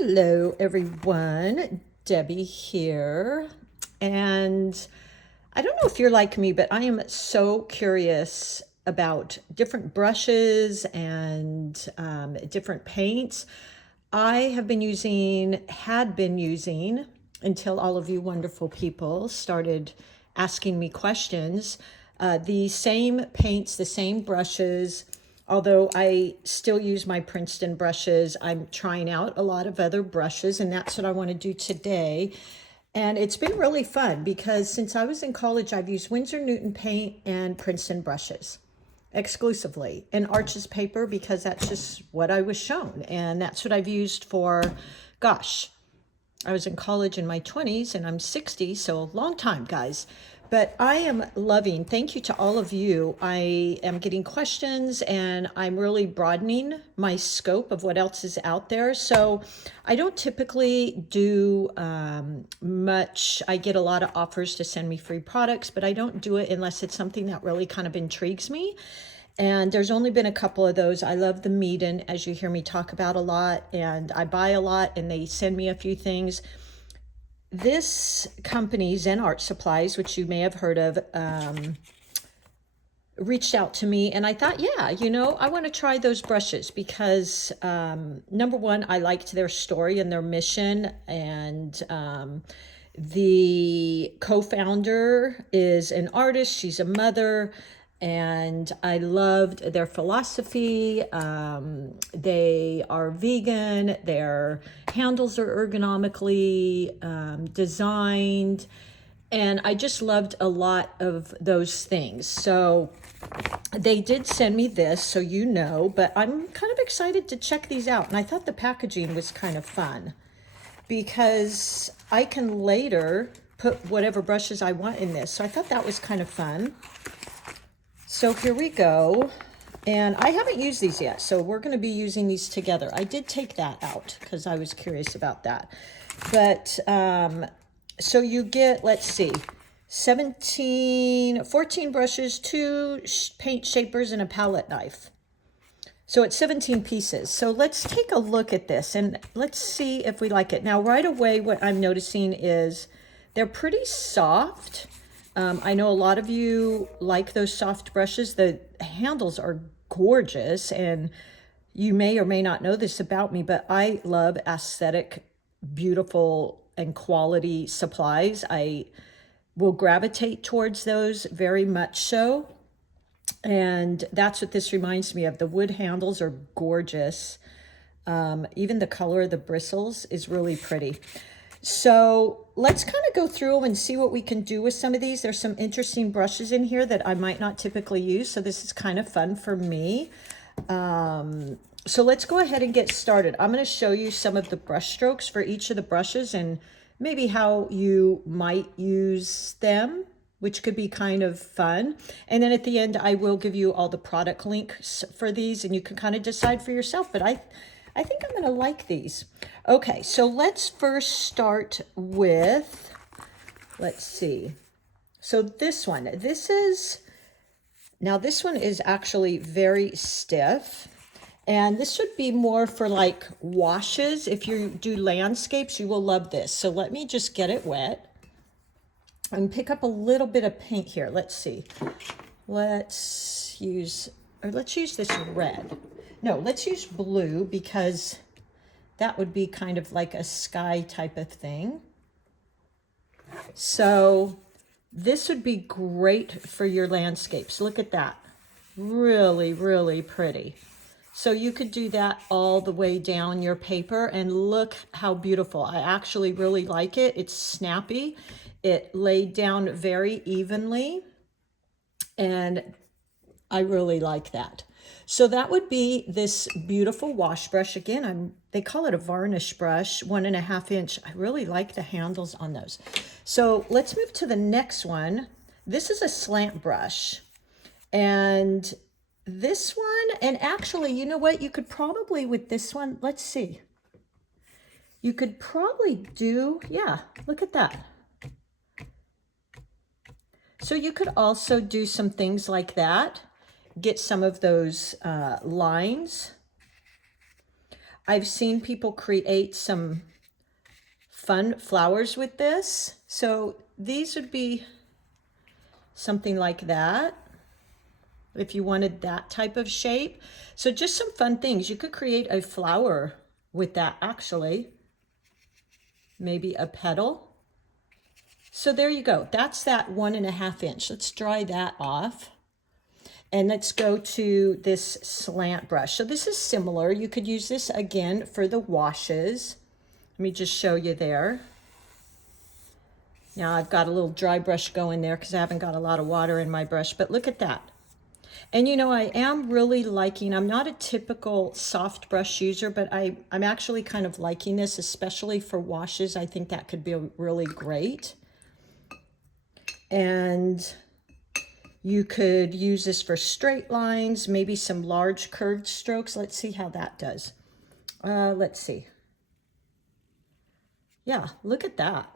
Hello everyone, Debbie here. And I don't know if you're like me, but I am so curious about different brushes and different paints. I had been using, until all of you wonderful people started asking me questions, the same paints, the same brushes. Although I still use my Princeton brushes, I'm trying out a lot of other brushes, and that's what I want to do today. And it's been really fun because since I was in college, I've used Winsor Newton paint and Princeton brushes exclusively, and Arches paper because that's just what I was shown. And that's what I've used for, gosh, I was in college in my 20s and I'm 60, so a long time, guys. But I am loving, thank you to all of you. I am getting questions and I'm really broadening my scope of what else is out there. So I don't typically do much. I get a lot of offers to send me free products, but I don't do it unless it's something that really kind of intrigues me. And there's only been a couple of those. I love the MEEDEN, as you hear me talk about a lot, and I buy a lot and they send me a few things. This company, Zen Art Supplies, which you may have heard of, reached out to me and I thought, yeah, I want to try those brushes because number one, I liked their story and their mission, and the co-founder is an artist, she's a mother, and I loved their philosophy. They are vegan, their handles are ergonomically designed, and I just loved a lot of those things. So they did send me this, so but I'm kind of excited to check these out. And I thought the packaging was kind of fun because I can later put whatever brushes I want in this. So I thought that was kind of fun. So here we go. And I haven't used these yet, so we're going to be using these together. I did take that out because I was curious about that. But so you get, let's see, 14 brushes, 2 paint shapers, and a palette knife. So it's 17 pieces. So let's take a look at this and let's see if we like it. Now, right away, what I'm noticing is they're pretty soft. I know a lot of you like those soft brushes. The handles are gorgeous, and you may or may not know this about me, but I love aesthetic, beautiful, and quality supplies. I will gravitate towards those very much so. And that's what this reminds me of. The wood handles are gorgeous. Even the color of the bristles is really pretty. So let's kind of go through them and see what we can do with some of these. There's some interesting brushes in here that I might not typically use, so this is kind of fun for me. So let's go ahead and get started. I'm going to show you some of the brush strokes for each of the brushes and maybe how you might use them, which could be kind of fun. And then at the end, I will give you all the product links for these and you can kind of decide for yourself. But I think I'm going to like these. Okay, so let's first start with, let's see. So this one is actually very stiff. And this should be more for like washes. If you do landscapes, you will love this. So let me just get it wet and pick up a little bit of paint here. Let's see. Let's use this red. No, let's use blue because that would be kind of like a sky type of thing. So this would be great for your landscapes. Look at that. Really, really pretty. So you could do that all the way down your paper and look how beautiful. I actually really like it. It's snappy. It laid down very evenly and I really like that. So that would be this beautiful wash brush. Again, they call it a varnish brush, 1.5 inch. I really like the handles on those. So let's move to the next one. This is a slant brush. And this one, and actually, you know what? You could probably, with this one, let's see. You could probably do, yeah, look at that. So you could also do some things like that. Get some of those lines. I've seen people create some fun flowers with this. So these would be something like that, if you wanted that type of shape. So just some fun things. You could create a flower with that actually. Maybe a petal. So there you go. That's that 1.5 inch. Let's dry that off. And let's go to this slant brush. So this is similar. You could use this again for the washes. Let me just show you there. Now I've got a little dry brush going there because I haven't got a lot of water in my brush, but look at that. And you know, I am really liking, I'm not a typical soft brush user, but I'm actually kind of liking this, especially for washes. I think that could be really great. And you could use this for straight lines, maybe some large curved strokes. Let's see how that does. Let's see. Yeah, look at that.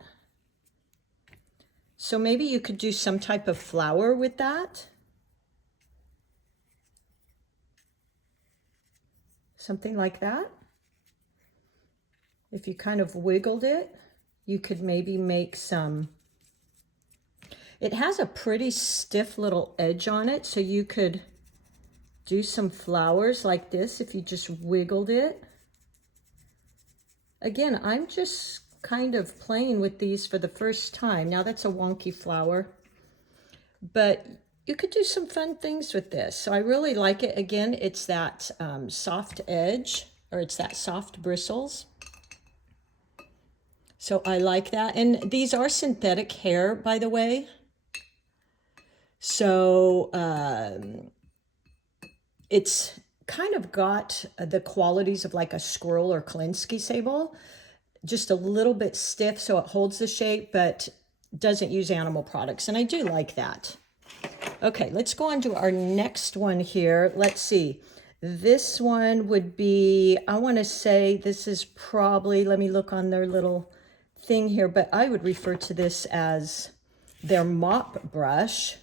So maybe you could do some type of flower with that. Something like that. If you kind of wiggled it, you could maybe make some. It has a pretty stiff little edge on it, so you could do some flowers like this if you just wiggled it. Again, I'm just kind of playing with these for the first time. Now that's a wonky flower, but you could do some fun things with this. So I really like it. Again, it's that soft edge, or it's that soft bristles. So I like that. And these are synthetic hair, by the way. So it's kind of got the qualities of like a squirrel or Klinsky sable, just a little bit stiff so it holds the shape, but doesn't use animal products. And I do like that. Okay, let's go on to our next one here. Let's see. This one would be, I want to say this is probably, let me look on their little thing here, but I would refer to this as their mop brush.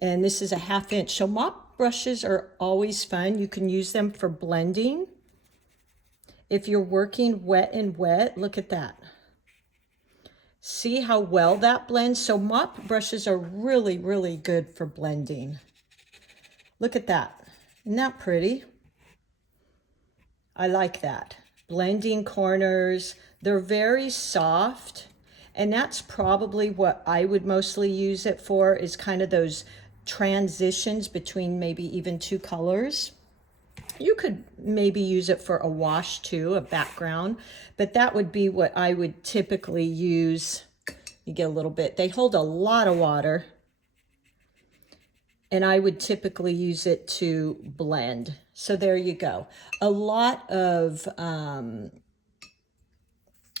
And this is a 1/2 inch. So mop brushes are always fun. You can use them for blending. If you're working wet and wet, look at that. See how well that blends? So mop brushes are really, really good for blending. Look at that. Isn't that pretty? I like that. Blending corners. They're very soft. And that's probably what I would mostly use it for, is kind of those transitions between maybe even 2 colors. You could maybe use it for a wash too, a background, but that would be what I would typically use. You get a little bit, they hold a lot of water, and I would typically use it to blend. So there you go. A lot of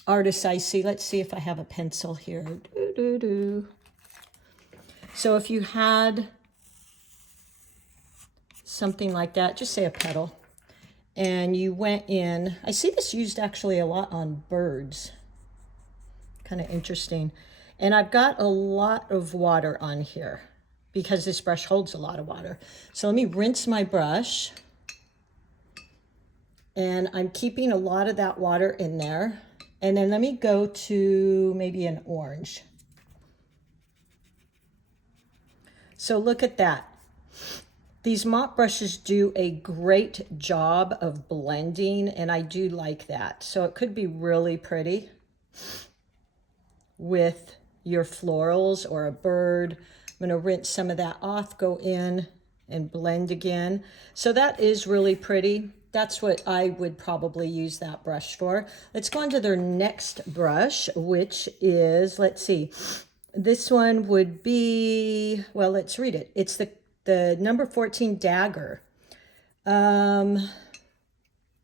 artists I see, let's see if I have a pencil here. So if you had something like that, just say a petal, and you went in, I see this used actually a lot on birds, kind of interesting. And I've got a lot of water on here because this brush holds a lot of water. So let me rinse my brush, and I'm keeping a lot of that water in there. And then let me go to maybe an orange. So look at that. These mop brushes do a great job of blending, and I do like that. So it could be really pretty with your florals or a bird. I'm going to rinse some of that off, go in and blend again. So that is really pretty. That's what I would probably use that brush for. Let's go on to their next brush, which is, let's see, this one would be, well, let's read it. It's the number 14 dagger. Let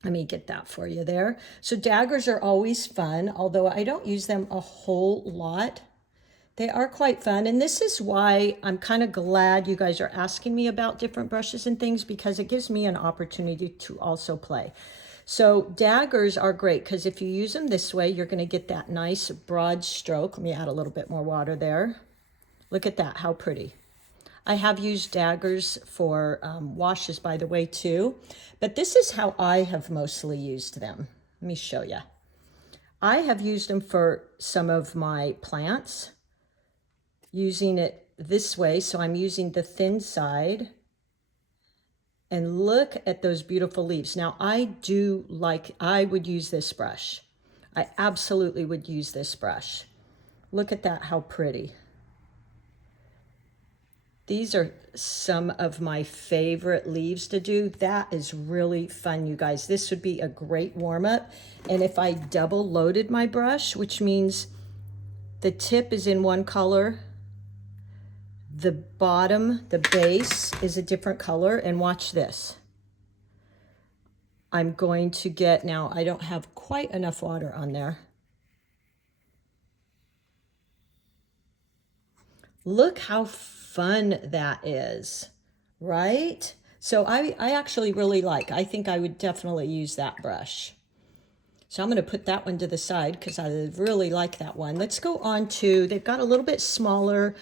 me get that for you there. So daggers are always fun, although I don't use them a whole lot. They are quite fun, and this is why I'm kind of glad you guys are asking me about different brushes and things, because it gives me an opportunity to also play. So daggers are great because if you use them this way, you're going to get that nice broad stroke. Let me add a little bit more water there. Look at that, how pretty. I have used daggers for washes, by the way, too, but this is how I have mostly used them. Let me show you. I have used them for some of my plants, using it this way. So I'm using the thin side. And look at those beautiful leaves. Now I would use this brush. I absolutely would use this brush. Look at that, how pretty. These are some of my favorite leaves to do. That is really fun, you guys. This would be a great warm-up. And if I double loaded my brush, which means the tip is in one color, the bottom, the base is a different color, and watch this. I'm going to get, now I don't have quite enough water on there. Look how fun that is, right? So I actually really I think I would definitely use that brush. So I'm going to put that one to the side because I really like that one. Let's go on to, they've got a little bit smaller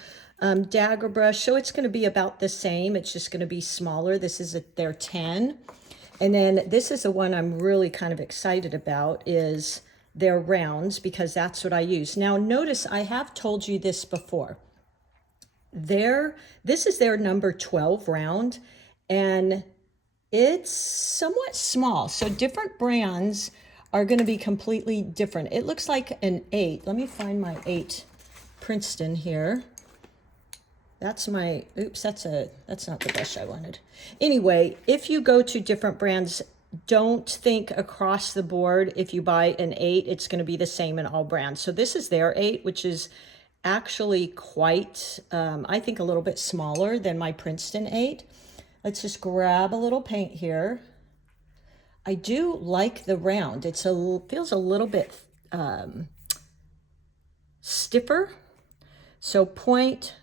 dagger brush, so it's going to be about the same. It's just going to be smaller. This is their 10. And then this is the one I'm really kind of excited about, is their rounds, because that's what I use. Now notice I have told you this before. This is their number 12 round, and it's somewhat small. So different brands are going to be completely different. It looks like an 8. Let me find my 8 Princeton here. That's my, oops, that's not the brush I wanted. Anyway, if you go to different brands, don't think across the board, if you buy an 8, it's going to be the same in all brands. So this is their 8, which is actually quite, I think a little bit smaller than my Princeton 8. Let's just grab a little paint here. I do like the round. Feels a little bit stiffer. So point,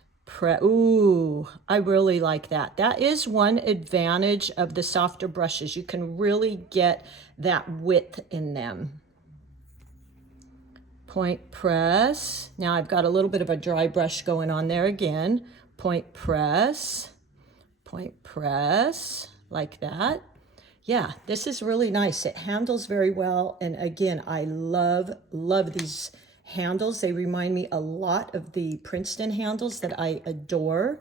ooh, I really like that. That is one advantage of the softer brushes. You can really get that width in them. Point press. Now I've got a little bit of a dry brush going on there again. Point press, like that. Yeah, this is really nice. It handles very well. And again, I love these handles. They remind me a lot of the Princeton handles that I adore.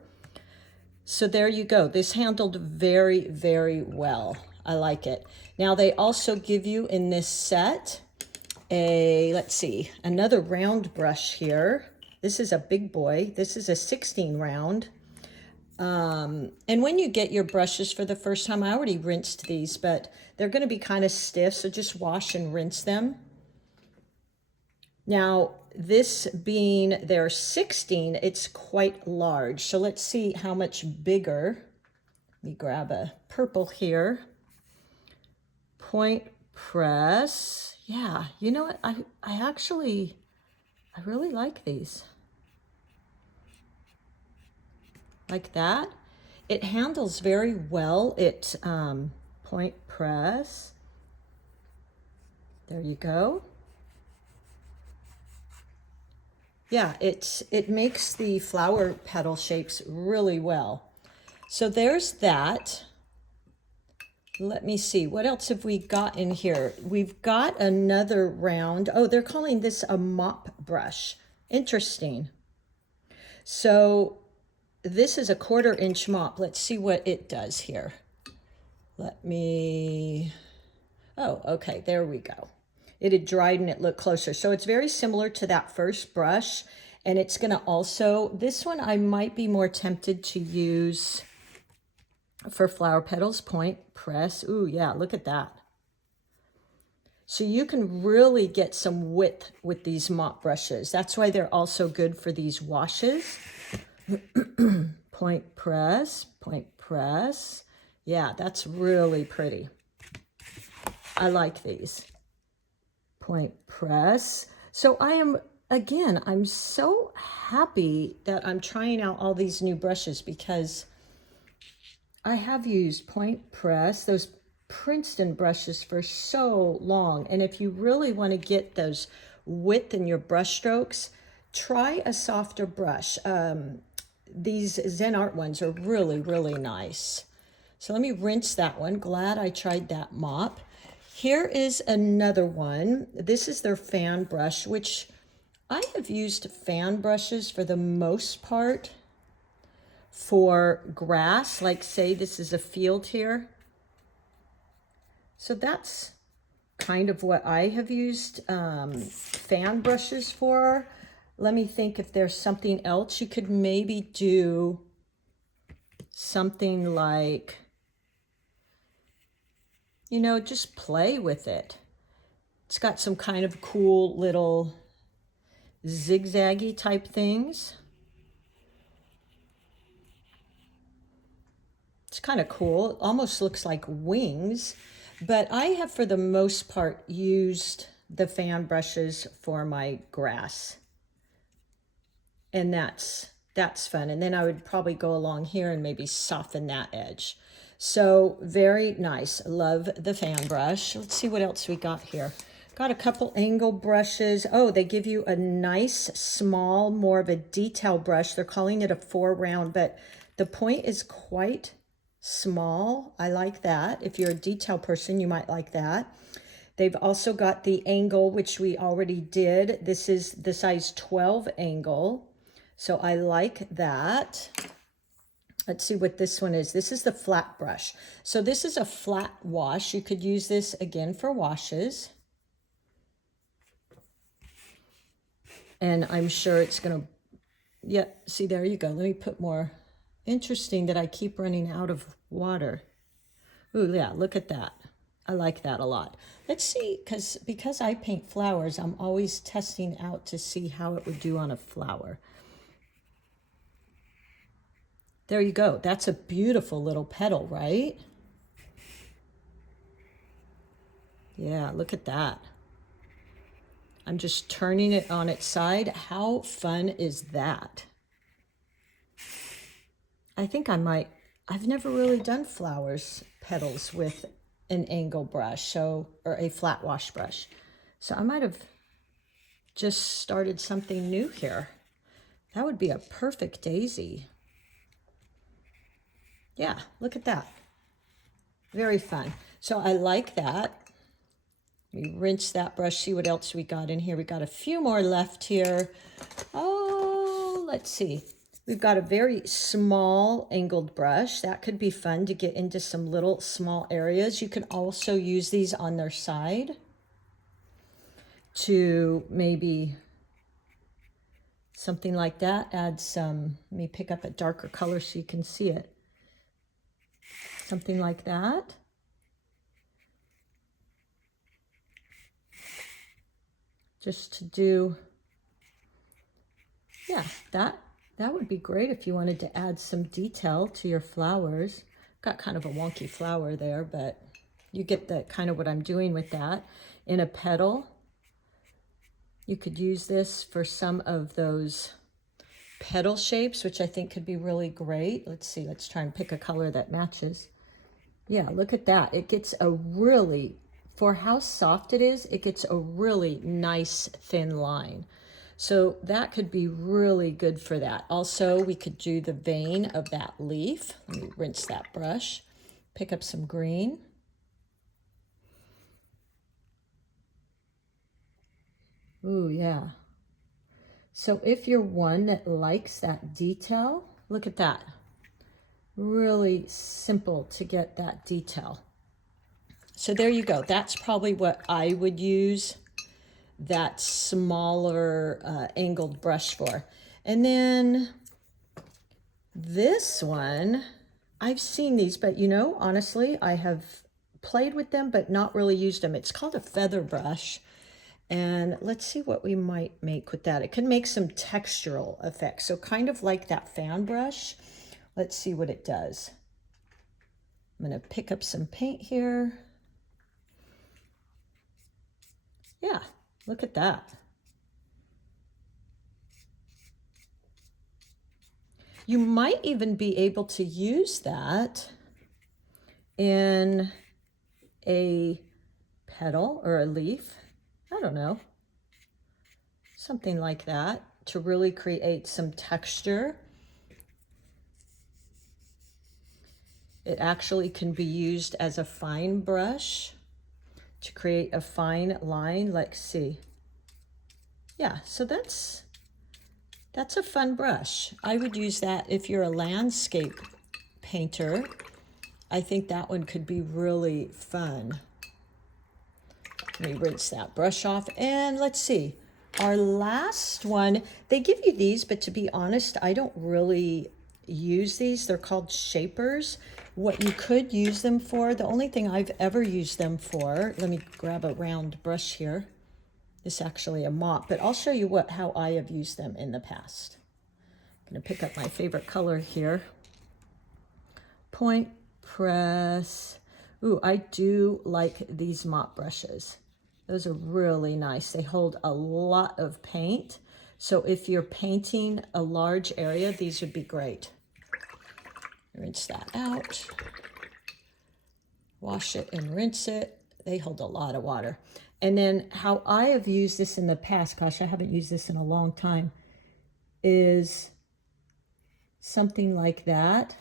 So there you go. This handled very, very well. I like it. Now they also give you in this set let's see, another round brush here. This is a big boy. This is a 16 round. And when you get your brushes for the first time, I already rinsed these, but they're going to be kind of stiff. So just wash and rinse them. Now, this being their 16, it's quite large. So let's see how much bigger. Let me grab a purple here. Point press. Yeah, you know what? I really like these. Like that. It handles very well. It point press. There you go. Yeah, it makes the flower petal shapes really well. So there's that. Let me see, what else have we got in here? We've got another round. Oh, they're calling this a mop brush. Interesting. So this is a 1/4 inch mop. Let's see what it does here. Oh, okay, there we go. It had dried and it looked closer. So it's very similar to that first brush. And it's gonna also, this one I might be more tempted to use for flower petals. Point press. Ooh, yeah, look at that. So you can really get some width with these mop brushes. That's why they're also good for these washes. Point press, point press. Yeah, that's really pretty. I like these. Point press. So I'm so happy that I'm trying out all these new brushes, because I have used point press, those Princeton brushes, for so long. And if you really want to get those width in your brush strokes, try a softer brush. These Zen Art ones are really, really nice. So let me rinse that one. Glad I tried that mop. Here is another one. This is their fan brush, which I have used fan brushes for the most part for grass, like say this is a field here. So that's kind of what I have used fan brushes for. Let me think if there's something else. You could maybe do something like, you know, just play with it. It's got some kind of cool little zigzaggy type things. It's kind of cool. It almost looks like wings, but I have for the most part used the fan brushes for my grass. And that's fun. And then I would probably go along here and maybe soften that edge. So very nice. Love the fan brush. Let's see what else we got here. Got a couple angle brushes. Oh, they give you a nice small, more of a detail brush. They're calling it a 4-round, but the point is quite small. I like that. If you're a detail person, you might like that. They've also got the angle, which we already did. This is the size 12 angle. So I like that. Let's see what this one is. This is the flat brush. So this is a flat wash. You could use this again for washes. And I'm sure it's going to, yeah, see, there you go. Let me put more. Interesting that I keep running out of water. Ooh, yeah, look at that. I like that a lot. Let's see, because I paint flowers, I'm always testing out to see how it would do on a flower. There you go. That's a beautiful little petal, right? Yeah, look at that. I'm just turning it on its side. How fun is that? I think I might, I've never really done flowers petals with an angle brush, so, or a flat wash brush. So I might have just started something new here. That would be a perfect daisy. Yeah, look at that. Very fun. So I like that. We rinse that brush, see what else we got in here. We got a few more left here. Oh, let's see. We've got a very small angled brush. That could be fun to get into some little small areas. You can also use these on their side to maybe something like that. Add some, let me pick up a darker color so you can see it. Something like that. Just to do, yeah, that would be great if you wanted to add some detail to your flowers. Got kind of a wonky flower there, but you get the kind of what I'm doing with that. In a petal, you could use this for some of those petal shapes, which I think could be really great. Let's see, let's try and pick a color that matches. Yeah, look at that. It gets a really, for how soft it is, it gets a really nice thin line. So that could be really good for that. Also, we could do the vein of that leaf. Let me rinse that brush. Pick up some green. Ooh, yeah. So if you're one that likes that detail, look at that. Really simple to get that detail. So there you go. That's probably what I would use that smaller angled brush for. And then this one, I've seen these, but you know, honestly, I have played with them, but not really used them. It's called a feather brush. And let's see what we might make with that. It can make some textural effects. So kind of like that fan brush. Let's see what it does. I'm going to pick up some paint here. Yeah, look at that. You might even be able to use that in a petal or a leaf. I don't know. Something like that to really create some texture. It actually can be used as a fine brush to create a fine line. Let's see. Yeah, so that's a fun brush. I would use that if you're a landscape painter. I think that one could be really fun. Let me rinse that brush off, and let's see. Our last one, they give you these, but to be honest, I don't really use these. They're called shapers. What you could use them for, the only thing I've ever used them for, let me grab a round brush here. This is actually a mop, but I'll show you how I have used them in the past. I'm gonna pick up my favorite color here. Point Press. Ooh, I do like these mop brushes. Those are really nice. They hold a lot of paint. So if you're painting a large area, these would be great. Rinse that out. Wash it and rinse it. They hold a lot of water. And then how I have used this in the past, gosh, I haven't used this in a long time, is something like that.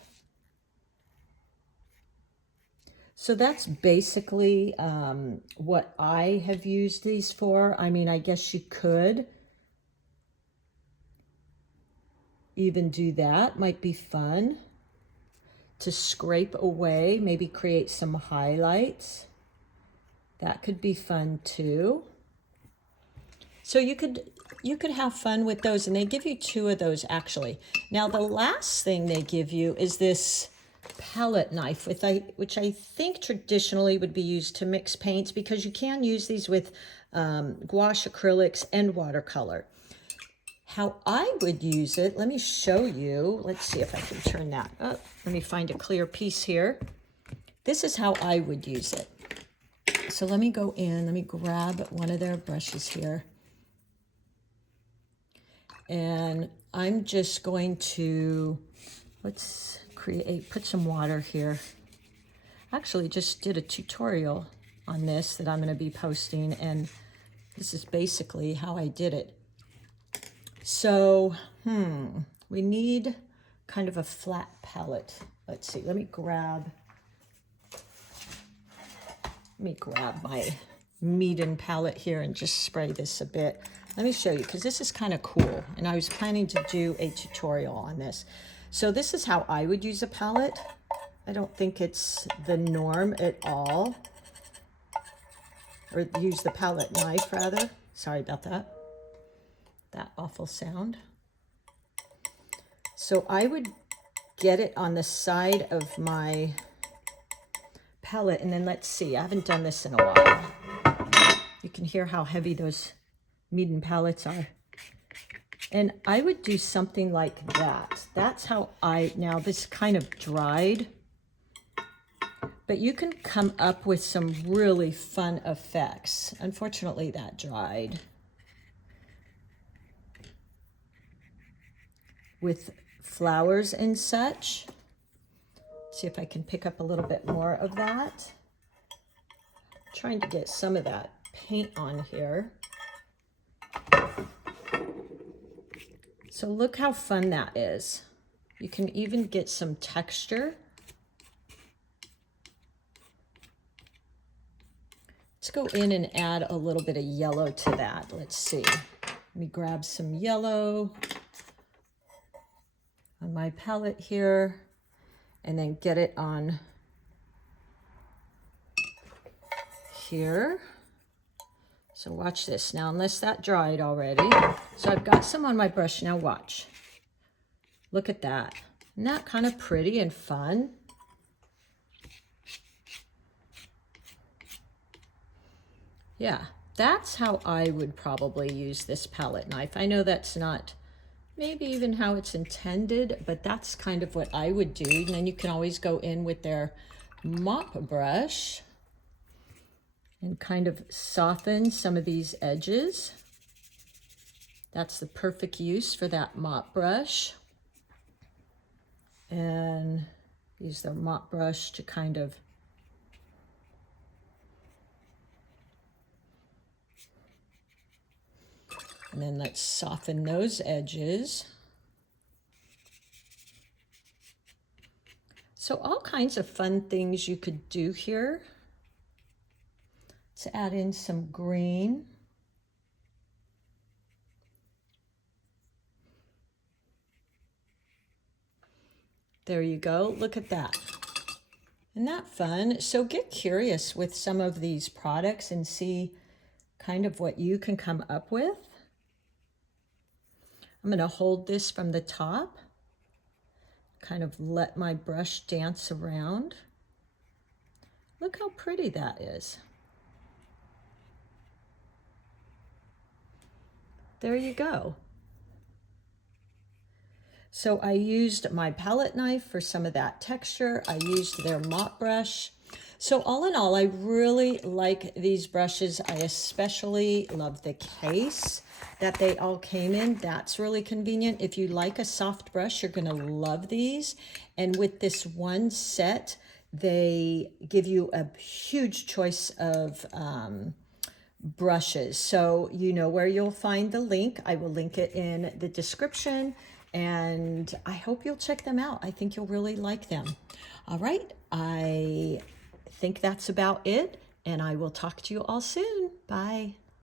So that's basically what I have used these for. I mean, I guess you could even do that. Might be fun to scrape away, maybe create some highlights. That could be fun too. So you could have fun with those, and they give you 2 of those actually. Now the last thing they give you is this palette knife, which I think traditionally would be used to mix paints, because you can use these with gouache, acrylics, and watercolor. How I would use it, let me show you. Let's see if I can turn that up. Let me find a clear piece here. This is how I would use it. So let me go in, let me grab one of their brushes here. And I'm just going to, put some water here. Actually just did a tutorial on this that I'm going to be posting, and this is basically how I did it. So, we need kind of a flat palette. Let's see, let me grab my MEEDEN palette here and just spray this a bit. Let me show you, because this is kind of cool, and I was planning to do a tutorial on this. So this is how I would use a palette. I don't think it's the norm at all. Or use the palette knife, rather. Sorry about that. That awful sound. So I would get it on the side of my palette, and then let's see. I haven't done this in a while. You can hear how heavy those MEEDEN palettes are. And I would do something like that. That's how now this kind of dried, but you can come up with some really fun effects. Unfortunately, that dried. With flowers and such. See if I can pick up a little bit more of that. I'm trying to get some of that paint on here. So look how fun that is. You can even get some texture. Let's go in and add a little bit of yellow to that. Let's see. Let me grab some yellow on my palette here, and then get it on here. So watch this now, unless that dried already. So I've got some on my brush. Now watch. Look at that. Isn't that kind of pretty and fun? Yeah, that's how I would probably use this palette knife. I know that's not maybe even how it's intended, but that's kind of what I would do. And then you can always go in with their mop brush and kind of soften some of these edges. That's the perfect use for that mop brush. And use the mop brush to kind of and then let's soften those edges. So all kinds of fun things you could do here. Let's add in some green. There you go. Look at that. Isn't that fun? So get curious with some of these products and see kind of what you can come up with. I'm going to hold this from the top, kind of let my brush dance around. Look how pretty that is. There you go. So I used my palette knife for some of that texture. I used their mop brush. So all in all, I really like these brushes. I especially love the case that they all came in. That's really convenient. If you like a soft brush, you're gonna love these. And with this one set, they give you a huge choice of brushes. So you know where you'll find the link. I will link it in the description, and I hope you'll check them out. I think you'll really like them. All right, I think that's about it, and I will talk to you all soon. Bye.